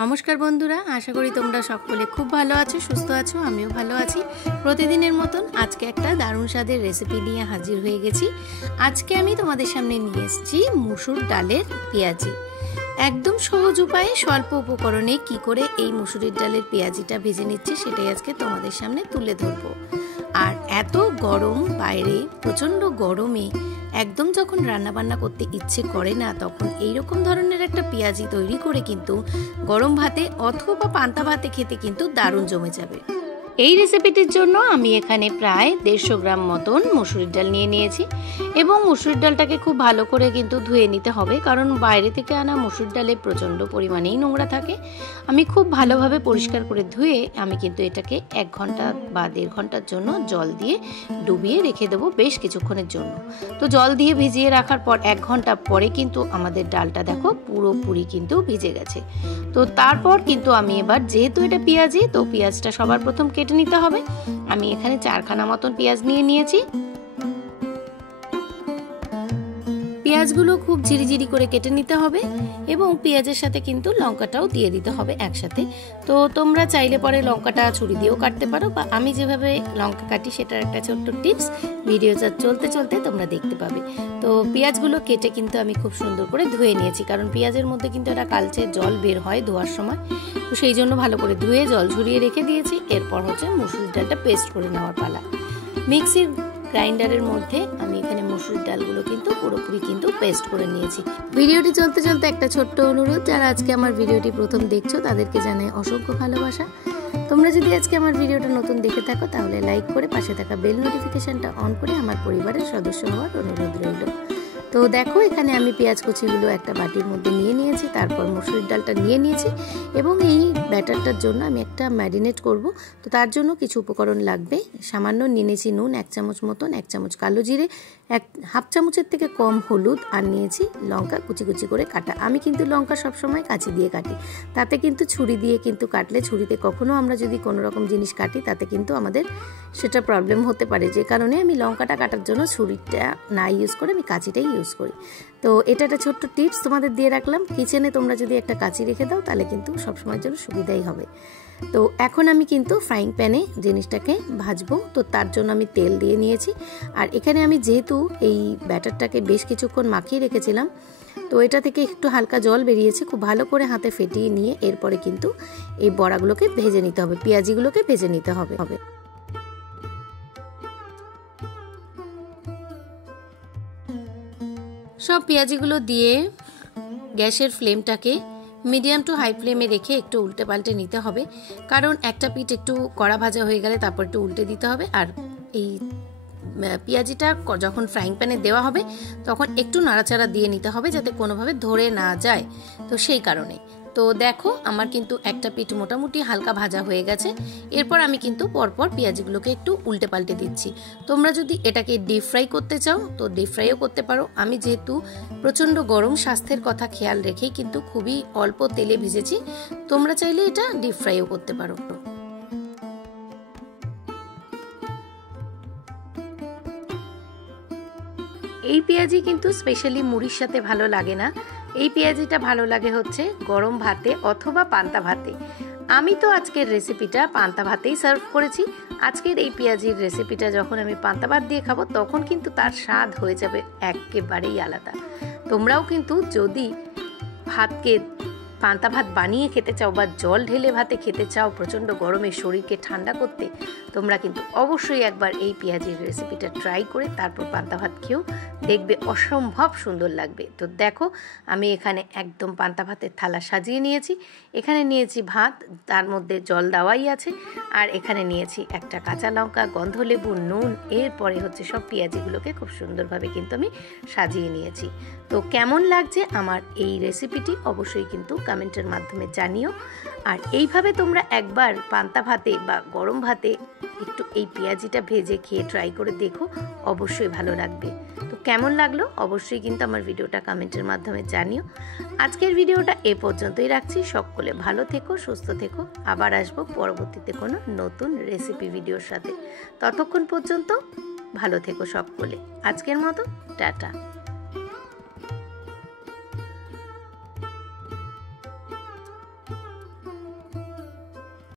নমস্কার বন্ধুরা, আশা করি তোমরা সকলে খুব ভালো আছো, সুস্থ আছো। আমিও ভালো আছি। প্রতিদিনের মতন আজকে একটা দারুণ স্বাদের রেসিপি নিয়ে হাজির হয়ে গেছি। আজকে আমি তোমাদের সামনে নিয়ে এসেছি মুসুর ডালের পেঁয়াজি। একদম সহজ উপায়ে স্বল্প উপকরণে কি করে এই মুসুরির ডালের পেঁয়াজিটা ভেজে নিচ্ছে সেটাই আজকে তোমাদের সামনে তুলে ধরবো। আর এত গরম, বাইরে প্রচণ্ড গরমে একদম যখন রান্নাবান্না করতে ইচ্ছে করে না, তখন এইরকম ধরনের একটা পেঁয়াজি তৈরি করে কিন্তু গরম ভাতে অথবা পান্তা ভাতে খেতে কিন্তু দারুণ জমে যাবে। এই রেসিপিটির জন্য আমি এখানে প্রায় 150 গ্রাম মতন মুসুরির ডাল নিয়ে নিয়েছি এবং মুসুরির ডালটাকে খুব ভালো করে কিন্তু ধুয়ে নিতে হবে, কারণ বাইরে থেকে আনা মুসুর ডালে প্রচণ্ড পরিমাণেই নোংরা থাকে। আমি খুব ভালোভাবে পরিষ্কার করে ধুয়ে আমি কিন্তু এটাকে 1 ঘন্টা বা 1.5 ঘন্টার জন্য জল দিয়ে ডুবিয়ে রেখে দেবো বেশ কিছুক্ষণের জন্য। তো জল দিয়ে ভিজিয়ে রাখার পর 1 ঘন্টা পরে কিন্তু আমাদের ডালটা দেখো পুরোপুরি কিন্তু ভিজে গেছে। তো তারপর কিন্তু আমি এবার, যেহেতু এটা পেঁয়াজি, তো পেঁয়াজটা সবার প্রথম কেটে নিতে হবে। আমি এখানে 4খানা মতন পেঁয়াজ নিয়ে নিয়েছি। পেঁয়াজগুলো খুব ঝিরিঝিরি করে কেটে নিতে হবে এবং পেঁয়াজের সাথে কিন্তু লঙ্কাটাও দিয়ে দিতে হবে একসাথে। তো তোমরা চাইলে পরে লঙ্কাটা ছুরি দিয়েও কাটতে পারো, বা আমি যেভাবে লঙ্কা কাটি সেটার একটা ছোট্ট টিপস ভিডিওটা চলতে চলতে তোমরা দেখতে পাবে। তো পেঁয়াজগুলো কেটে কিন্তু আমি খুব সুন্দর করে ধুয়ে নিয়েছি, কারণ পেঁয়াজের মধ্যে কিন্তু একটা কালচে জল বের হয় ধোয়ার সময়। তো সেই জন্য ভালো করে ধুয়ে জল ঝরিয়ে রেখে দিয়েছি। এরপর হচ্ছে মুসুরির ডালটা পেস্ট করে নেওয়ার পালা। মিক্সির গ্রাইন্ডারের মধ্যে আমি এখানে মুসুরির ডালগুলো কিন্তু পুরোপুরি কিন্তু পেস্ট করে নিয়েছি। ভিডিওটি চলতে চলতে একটা ছোট্ট অনুরোধ, যারা আজকে আমার ভিডিওটি প্রথম দেখছো তাদেরকে জানাই অসংখ্য ভালোবাসা। তোমরা যদি আজকে আমার ভিডিওটা নতুন দেখে থাকো তাহলে লাইক করে পাশে থাকা বেল নোটিফিকেশনটা অন করে আমার পরিবারের সদস্য হওয়ার অনুরোধ রইল। তো দেখো, এখানে আমি পেঁয়াজ কুচিগুলো একটা বাটির মধ্যে নিয়ে নিয়েছি, তারপর মুসুরির ডালটা নিয়ে নিয়েছি এবং এই ব্যাটারটার জন্য আমি একটা ম্যারিনেট করব। তো তার জন্য কিছু উপকরণ লাগবে। সামান্য নিয়ে নিয়েছি নুন 1 চামচ মতন, 1 চামচ কালো জিরে, 1/2 চামচের থেকে কম হলুদ, আর নিয়েছি লঙ্কা কুচি কুচি করে কাটা। আমি কিন্তু লঙ্কা সবসময় কাঁচি দিয়ে কাটি, তাতে কিন্তু ছুরি দিয়ে কিন্তু কাটলে, ছুরিতে কখনো আমরা যদি কোনো রকম জিনিস কাটি তাতে কিন্তু আমাদের সেটা প্রবলেম হতে পারে, যে কারণে আমি লঙ্কাটা কাটার জন্য ছুরিটা না ইউজ করে আমি কাঁচিটাই ইউজ করি। তো এটা একটা ছোট্ট টিপস তোমাদের দিয়ে রাখলাম। কিচেনে তোমরা যদি একটা কাঁচি রেখে দাও তাহলে কিন্তু সবসময়ের জন্য সুবিধাই হবে। তো এখন আমি কিন্তু ফ্রাইং প্যানে জিনিসটাকে ভাজবো। তো তার জন্য আমি তেল দিয়ে নিয়েছি। আর এখানে আমি যেহেতু এই ব্যাটারটাকে বেশ কিছুক্ষণ মাখিয়ে রেখেছিলাম, তো এটা থেকে একটু হালকা জল বেরিয়েছে, খুব ভালো করে হাতে ফেটিয়ে নিয়ে এরপরে কিন্তু এই বড়াগুলোকে ভেজে নিতে হবে, পেঁয়াজিগুলোকে ভেজে নিতে হবে। সব পেঁয়াজিগুলো দিয়ে গ্যাসের ফ্লেমটাকে মিডিয়াম টু হাই ফ্লেমে রেখে একটু উল্টে পাল্টে নিতে হবে, কারণ একটা পিঠ একটু কড়া ভাজা হয়ে গেলে তারপর একটু উল্টে দিতে হবে। আর এই পেঁয়াজিটা যখন ফ্রাইং প্যানে দেওয়া হবে তখন একটু নাড়াচাড়া দিয়ে নিতে হবে যাতে কোনোভাবে ধরে না যায়। তো সেই কারণে তো দেখো, আমার কিন্তু একটা পিঠ মোটামুটি হালকা ভাজা হয়ে গেছে। এরপর আমি কিন্তু পরপর পেঁয়াজিগুলোকে একটু উল্টে পাল্টে দিচ্ছি। তোমরা যদি এটাকে ডিপ ফ্রাই করতে চাও তো ডিপ ফ্রাইও করতে পারো। আমি যেহেতু প্রচণ্ড গরম, স্বাস্থ্যের কথা খেয়াল রেখেই কিন্তু খুবই অল্প তেলে ভেজেছি। তোমরা চাইলে এটা ডিপ ফ্রাইও করতে পারো। এই পেঁয়াজি কিন্তু স্পেশালি মুড়ির সাথে ভালো লাগে না। এই পেঁয়াজিটা ভালো লাগে হচ্ছে গরম ভাতে অথবা পান্তা ভাতে। আমি তো আজকের রেসিপিটা পান্তা ভাতেই সার্ভ করেছি। আজকের এই পেঁয়াজির রেসিপিটা যখন আমি পান্তা ভাত দিয়ে খাবো তখন কিন্তু তার স্বাদ হয়ে যাবে একেবারেই আলাদা। তোমরাও কিন্তু যদি ভাতকে পান্তা ভাত বানিয়ে খেতে চাও বা জল ঢেলে ভাতে খেতে চাও প্রচণ্ড গরমে শরীরকে ঠান্ডা করতে, তোমরা কিন্তু অবশ্যই একবার এই পেঁয়াজির রেসিপিটা ট্রাই করে তারপর পান্তা ভাত খেয়েও দেখবে অসম্ভব সুন্দর লাগবে। তো দেখো, আমি এখানে একদম পান্তা ভাতের থালা সাজিয়ে নিয়েছি। এখানে নিয়েছি ভাত, তার মধ্যে জল দেওয়াই আছে, আর এখানে নিয়েছি একটা কাঁচা লঙ্কা, গন্ধলেবু, নুন। এরপরে হচ্ছে সব পেঁয়াজিগুলোকে খুব সুন্দরভাবে কিন্তু আমি সাজিয়ে নিয়েছি। তো কেমন লাগছে আমার এই রেসিপিটি অবশ্যই কিন্তু কমেন্টের মাধ্যমে জানিও। আর এইভাবে তোমরা একবার পান্তা ভাতে বা গরম ভাতে একটু এই পেঁয়াজিটা ভেজে খেয়ে ট্রাই করে দেখো, অবশ্যই ভালো লাগবে। তো কেমন লাগলো অবশ্যই কিন্তু আমার ভিডিওটা কমেন্টের মাধ্যমে জানিও। আজকের ভিডিওটা এ পর্যন্তই রাখছি। সকলে ভালো থেকো, সুস্থ থেকো। আবার আসবো পরবর্তীতে কোনো নতুন রেসিপি ভিডিওর সাথে। ততক্ষণ পর্যন্ত ভালো থেকো সকলে। আজকের মতো টাটা।